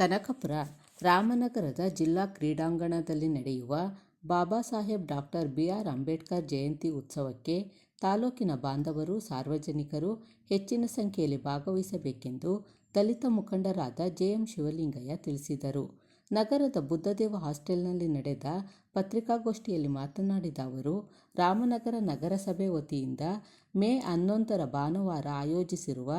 ಕನಕಪುರ ರಾಮನಗರದ ಜಿಲ್ಲಾ ಕ್ರೀಡಾಂಗಣದಲ್ಲಿ ನಡೆಯುವ ಬಾಬಾ ಸಾಹೇಬ್ ಡಾಕ್ಟರ್ ಬಿ.ಆರ್. ಅಂಬೇಡ್ಕರ್ ಜಯಂತಿ ಉತ್ಸವಕ್ಕೆ ತಾಲೂಕಿನ ಬಾಂಧವರು, ಸಾರ್ವಜನಿಕರು ಹೆಚ್ಚಿನ ಸಂಖ್ಯೆಯಲ್ಲಿ ಭಾಗವಹಿಸಬೇಕೆಂದು ದಲಿತ ಮುಖಂಡರಾದ ಜೆ.ಎಂ. ಶಿವಲಿಂಗಯ್ಯ ತಿಳಿಸಿದರು. ನಗರದ ಬುದ್ಧದೇವ ಹಾಸ್ಟೆಲ್ನಲ್ಲಿ ನಡೆದ ಪತ್ರಿಕಾಗೋಷ್ಠಿಯಲ್ಲಿ ಮಾತನಾಡಿದ ಅವರು, ರಾಮನಗರ ನಗರಸಭೆ ವತಿಯಿಂದ ಮೇ 11ರ ಭಾನುವಾರ ಆಯೋಜಿಸಿರುವ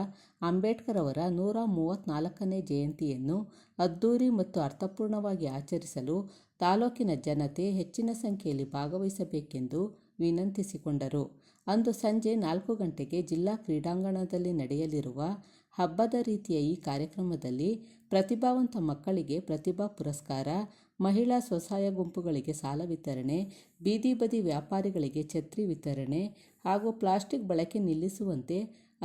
ಅಂಬೇಡ್ಕರ್ ಅವರ 134ನೇ ಜಯಂತಿಯನ್ನು ಅದ್ದೂರಿ ಮತ್ತು ಅರ್ಥಪೂರ್ಣವಾಗಿ ಆಚರಿಸಲು ತಾಲೂಕಿನ ಜನತೆ ಹೆಚ್ಚಿನ ಸಂಖ್ಯೆಯಲ್ಲಿ ಭಾಗವಹಿಸಬೇಕೆಂದು ವಿನಂತಿಸಿಕೊಂಡರು. ಅಂದು ಸಂಜೆ 4 ಗಂಟೆಗೆ ಜಿಲ್ಲಾ ಕ್ರೀಡಾಂಗಣದಲ್ಲಿ ನಡೆಯಲಿರುವ ಹಬ್ಬದ ರೀತಿಯ ಈ ಕಾರ್ಯಕ್ರಮದಲ್ಲಿ ಪ್ರತಿಭಾವಂತ ಮಕ್ಕಳಿಗೆ ಪ್ರತಿಭಾ ಪುರಸ್ಕಾರ, ಮಹಿಳಾ ಸ್ವಸಹಾಯ ಗುಂಪುಗಳಿಗೆ ಸಾಲ ವಿತರಣೆ, ಬೀದಿ ಬದಿ ವ್ಯಾಪಾರಿಗಳಿಗೆ ಛತ್ರಿ ವಿತರಣೆ ಹಾಗೂ ಪ್ಲಾಸ್ಟಿಕ್ ಬಳಕೆ ನಿಲ್ಲಿಸುವಂತೆ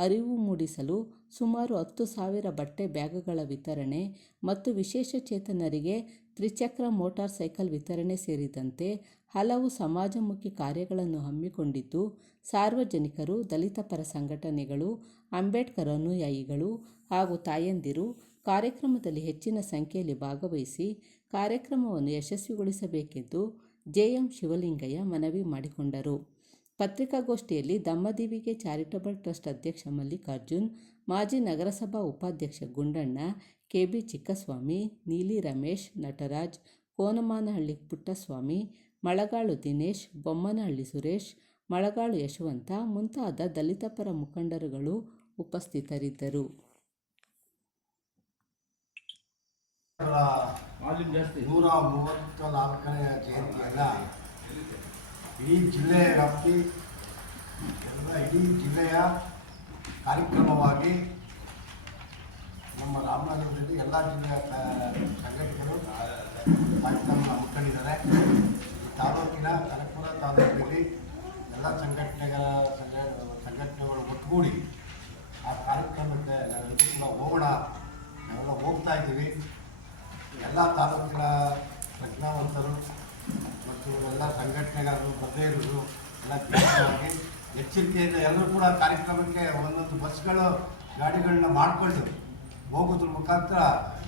ಅರಿವು ಮೂಡಿಸಲು ಸುಮಾರು 10,000 ಬಟ್ಟೆ ಬ್ಯಾಗ್ಗಳ ವಿತರಣೆ ಮತ್ತು ವಿಶೇಷ ಚೇತನರಿಗೆ ತ್ರಿಚಕ್ರ ಮೋಟಾರ್ ಸೈಕಲ್ ವಿತರಣೆ ಸೇರಿದಂತೆ ಹಲವು ಸಮಾಜಮುಖಿ ಕಾರ್ಯಗಳನ್ನು ಹಮ್ಮಿಕೊಂಡಿದ್ದು, ಸಾರ್ವಜನಿಕರು, ದಲಿತ ಪರ ಸಂಘಟನೆಗಳು, ಅಂಬೇಡ್ಕರ್ ಅನುಯಾಯಿಗಳು ಹಾಗೂ ತಾಯಂದಿರು ಕಾರ್ಯಕ್ರಮದಲ್ಲಿ ಹೆಚ್ಚಿನ ಸಂಖ್ಯೆಯಲ್ಲಿ ಭಾಗವಹಿಸಿ ಕಾರ್ಯಕ್ರಮವನ್ನು ಯಶಸ್ವಿಗೊಳಿಸಬೇಕೆಂದು ಜೆ.ಎಂ. ಶಿವಲಿಂಗಯ್ಯ ಮನವಿ ಮಾಡಿಕೊಂಡರು. ಪತ್ರಿಕಾಗೋಷ್ಠಿಯಲ್ಲಿ ದಮ್ಮದಿವಿಗೆ ಚಾರಿಟಬಲ್ ಟ್ರಸ್ಟ್ ಅಧ್ಯಕ್ಷ ಮಲ್ಲಿಕಾರ್ಜುನ್, ಮಾಜಿ ನಗರಸಭಾ ಉಪಾಧ್ಯಕ್ಷ ಗುಂಡಣ್ಣ, ಕೆ.ಬಿ. ಚಿಕ್ಕಸ್ವಾಮಿ, ನೀಲಿ ರಮೇಶ್, ನಟರಾಜ್, ಕೋನಮಾನಹಳ್ಳಿ ಪುಟ್ಟಸ್ವಾಮಿ, ಮಳಗಾಳು ದಿನೇಶ್, ಬೊಮ್ಮನಹಳ್ಳಿ ಸುರೇಶ್, ಮಳಗಾಳು ಯಶವಂತ ಮುಂತಾದ ದಲಿತ ಪರ ಮುಖಂಡರುಗಳು ಉಪಸ್ಥಿತರಿದ್ದರು. 134ನೇ ಜಯಂತಿಯನ್ನು ಇಡೀ ಜಿಲ್ಲೆಯ ವ್ಯಾಪ್ತಿ ಇಡೀ ಜಿಲ್ಲೆಯ ಕಾರ್ಯಕ್ರಮವಾಗಿ ನಮ್ಮ ರಾಮನಗರದಲ್ಲಿ ಎಲ್ಲ ಜಿಲ್ಲೆಯ ಸಂಘಟಕರು ಕಾರ್ಯಕ್ರಮ ಹಮ್ಮಿಕೊಂಡಿದ್ದಾರೆ. ಈ ತಾಲೂಕಿನ ಕನಕಪುರ ತಾಲೂಕಿನಲ್ಲಿ ಎಲ್ಲ ಸಂಘಟನೆಗಳು ಒಟ್ಟುಗೂಡಿ ಆ ಕಾರ್ಯಕ್ರಮಕ್ಕೆ ನಾವೆಲ್ಲರೂ ಕೂಡ ಹೋಗೋಣ, ನಾವೆಲ್ಲ ಹೋಗ್ತಾ ಇದ್ದೀವಿ. ಎಲ್ಲ ತಾಲೂಕಿನ ಪ್ರಜ್ಞಾವಂತರು ಮತ್ತು ಎಲ್ಲ ಸಂಘಟನೆಗಾರರು, ಬಗೆಹರಿಸರು ಎಲ್ಲ ಕೇಂದ್ರವಾಗಿ ಎಚ್ಚರಿಕೆಯಿಂದ ಎಲ್ಲರೂ ಕೂಡ ಕಾರ್ಯಕ್ರಮಕ್ಕೆ ಒಂದೊಂದು ಬಸ್ಗಳು, ಗಾಡಿಗಳನ್ನ ಮಾಡಿಕೊಂಡು ಹೋಗೋದ್ರ ಮುಖಾಂತರ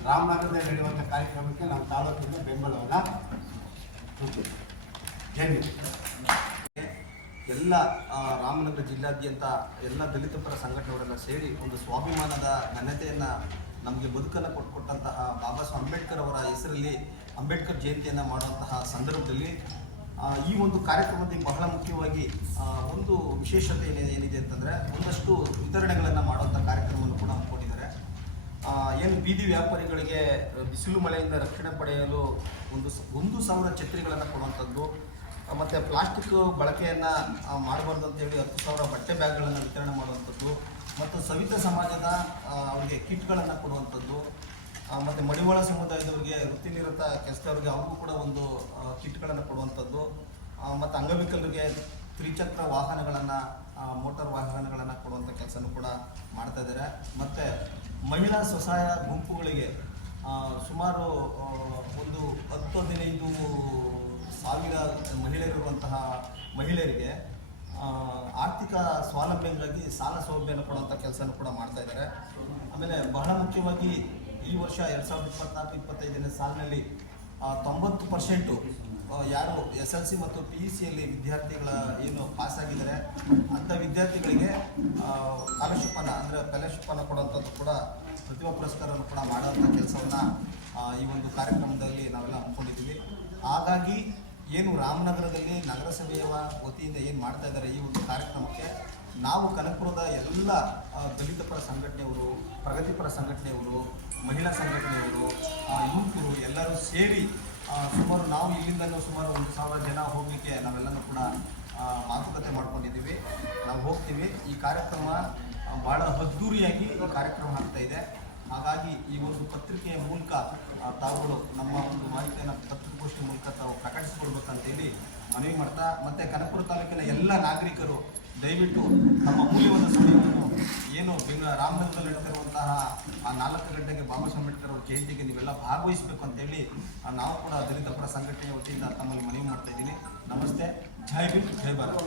ರಾಮನಗರದಲ್ಲಿ ನಡೆಯುವಂಥ ಕಾರ್ಯಕ್ರಮಕ್ಕೆ ನಮ್ಮ ತಾಲೂಕಿನ ಬೆಂಬಲವನ್ನು ಎಲ್ಲ ರಾಮನಗರ ಜಿಲ್ಲಾದ್ಯಂತ ಎಲ್ಲ ದಲಿತ ಪರ ಸಂಘಟನೆಗಳೆಲ್ಲ ಸೇರಿ ಒಂದು ಸ್ವಾಭಿಮಾನದ ಘನತೆಯನ್ನು ನಮಗೆ ಬದುಕನ್ನು ಕೊಟ್ಟಂತಹ ಬಾಬಾ ಸಾಹೇಬ್ ಅಂಬೇಡ್ಕರ್ ಅವರ ಹೆಸರಲ್ಲಿ ಅಂಬೇಡ್ಕರ್ ಜಯಂತಿಯನ್ನು ಮಾಡುವಂತಹ ಸಂದರ್ಭದಲ್ಲಿ ಈ ಒಂದು ಕಾರ್ಯಕ್ರಮದಲ್ಲಿ ಬಹಳ ಮುಖ್ಯವಾಗಿ ಒಂದು ವಿಶೇಷತೆ ಏನಿದೆ ಅಂತಂದರೆ ಒಂದಷ್ಟು ವಿತರಣೆಗಳನ್ನು ಮಾಡುವಂಥ ಕಾರ್ಯಕ್ರಮವನ್ನು ಕೂಡ ಹಮ್ಮಿಕೊಂಡಿದ್ದಾರೆ. ಏನು ಬೀದಿ ವ್ಯಾಪಾರಿಗಳಿಗೆ ಬಿಸಿಲು ಮಳೆಯಿಂದ ರಕ್ಷಣೆ ಪಡೆಯಲು 1,000 ಛತ್ರಿಗಳನ್ನು ಕೊಡುವಂಥದ್ದು, ಮತ್ತು ಪ್ಲಾಸ್ಟಿಕ್ ಬಳಕೆಯನ್ನು ಮಾಡಬಾರ್ದು ಅಂತೇಳಿ 10,000 ಬಟ್ಟೆ ಬ್ಯಾಗ್ಗಳನ್ನು ವಿತರಣೆ ಮಾಡುವಂಥದ್ದು, ಮತ್ತು ಸವಿತಾ ಸಮಾಜದ ಅವರಿಗೆ ಕಿಟ್ಗಳನ್ನು ಕೊಡುವಂಥದ್ದು, ಮತ್ತು ಮಡಿವಾಳ ಸಮುದಾಯದವರಿಗೆ ವೃತ್ತಿನಿರತ ಕೆಲಸದವರಿಗೆ ಅವ್ರಿಗೂ ಕೂಡ ಒಂದು ಕಿಟ್ಗಳನ್ನು ಕೊಡುವಂಥದ್ದು, ಮತ್ತು ಅಂಗವಿಕಲರಿಗೆ ತ್ರಿಚಕ್ರ ವಾಹನಗಳನ್ನು, ಮೋಟಾರ್ ವಾಹನಗಳನ್ನು ಕೊಡುವಂಥ ಕೆಲಸನೂ ಕೂಡ ಮಾಡ್ತಾ ಇದ್ದಾರೆ. ಮತ್ತು ಮಹಿಳಾ ಸ್ವಸಹಾಯ ಗುಂಪುಗಳಿಗೆ ಸುಮಾರು ಒಂದು 10-15 ಸಾವಿರ ಮಹಿಳೆಯರಿರುವಂತಹ ಮಹಿಳೆಯರಿಗೆ ಆರ್ಥಿಕ ಸ್ವಾವಲಂಬನೆಗಾಗಿ ಸಾಲ ಸೌಲಭ್ಯವನ್ನು ಕೊಡುವಂಥ ಕೆಲಸನೂ ಕೂಡ ಮಾಡ್ತಾ ಇದ್ದಾರೆ. ಆಮೇಲೆ ಬಹಳ ಮುಖ್ಯವಾಗಿ ಈ ವರ್ಷ 2024-25ನೇ ಸಾಲಿನಲ್ಲಿ 90% ಯಾರು SLC ಮತ್ತು PUCಯಲ್ಲಿ ವಿದ್ಯಾರ್ಥಿಗಳ ಏನು ಪಾಸಾಗಿದ್ದಾರೆ ಅಂಥ ವಿದ್ಯಾರ್ಥಿಗಳಿಗೆ ಸ್ಕಾಲರ್ಶಿಪ್ಪನ್ನು ಅಂದರೆ ಫೆಲೋಶಿಪ್ಪನ್ನು ಕೊಡುವಂಥದ್ದು ಕೂಡ ಪ್ರತಿಭಾ ಪುರಸ್ಕಾರವನ್ನು ಕೂಡ ಮಾಡುವಂಥ ಕೆಲಸವನ್ನು ಈ ಒಂದು ಕಾರ್ಯಕ್ರಮದಲ್ಲಿ ನಾವೆಲ್ಲ ಹಮ್ಮಿಕೊಂಡಿದ್ದೀವಿ. ಹಾಗಾಗಿ ಏನು ರಾಮನಗರದಲ್ಲಿ ನಗರಸಭೆಯ ವತಿಯಿಂದ ಏನು ಮಾಡ್ತಾ ಇದ್ದಾರೆ ಈ ಒಂದು ಕಾರ್ಯಕ್ರಮಕ್ಕೆ ನಾವು ಕನಕಪುರದ ಎಲ್ಲ ದಲಿತ ಪರ ಸಂಘಟನೆಯವರು, ಪ್ರಗತಿಪರ ಸಂಘಟನೆಯವರು, ಮಹಿಳಾ ಸಂಘಟನೆಯವರು, ಯುವಕರು ಎಲ್ಲರೂ ಸೇರಿ ಸುಮಾರು ನಾವು ಇಲ್ಲಿಂದಲೂ ಸುಮಾರು 1,000 ಜನ ಹೋಗಲಿಕ್ಕೆ ನಾವೆಲ್ಲನೂ ಕೂಡ ಮಾತುಕತೆ ಮಾಡ್ಕೊಂಡಿದ್ದೀವಿ. ನಾವು ಹೋಗ್ತೀವಿ. ಈ ಕಾರ್ಯಕ್ರಮ ಭಾಳ ಅದ್ದೂರಿಯಾಗಿ ಈ ಕಾರ್ಯಕ್ರಮ ಆಗ್ತಾ ಇದೆ. ಹಾಗಾಗಿ ಈ ಒಂದು ಪತ್ರಿಕೆಯ ಮೂಲಕ ತಾವುಗಳು ನಮ್ಮ ಒಂದು ಮಾಹಿತಿಯನ್ನು ಪತ್ರಿಕಾಗೋಷ್ಠಿ ಮೂಲಕ ತಾವು ಪ್ರಕಟಿಸಿಕೊಡ್ಬೇಕಂತೇಳಿ ಮನವಿ ಮಾಡ್ತಾ, ಮತ್ತು ಕನಕಪುರ ತಾಲೂಕಿನ ಎಲ್ಲ ನಾಗರಿಕರು ದಯವಿಟ್ಟು ನಮ್ಮ ಮೂಲ್ಯವಾದ ಸಮಯವನ್ನು ಏನು ರಾಮನಗರದಲ್ಲಿ ನಡೆದಿರುವಂತಹ 4 ಗಂಟೆಗೆ ಬಾಬಾ ಸಾಹೇಬ್ ಅಂಬೇಡ್ಕರ್ ಅವರ ಜಯಂತಿಗೆ ನೀವೆಲ್ಲ ಭಾಗವಹಿಸಬೇಕು ಅಂತೇಳಿ ನಾವು ಕೂಡ ದಲಿತ ಪರ ಸಂಘಟನೆಯ ವತಿಯಿಂದ ತಮ್ಮಲ್ಲಿ ಮನವಿ ಮಾಡ್ತಾ ಇದ್ದೀನಿ. ನಮಸ್ತೆ. ಜೈ ಭೀಮ್, ಜೈ ಭಾರತ್.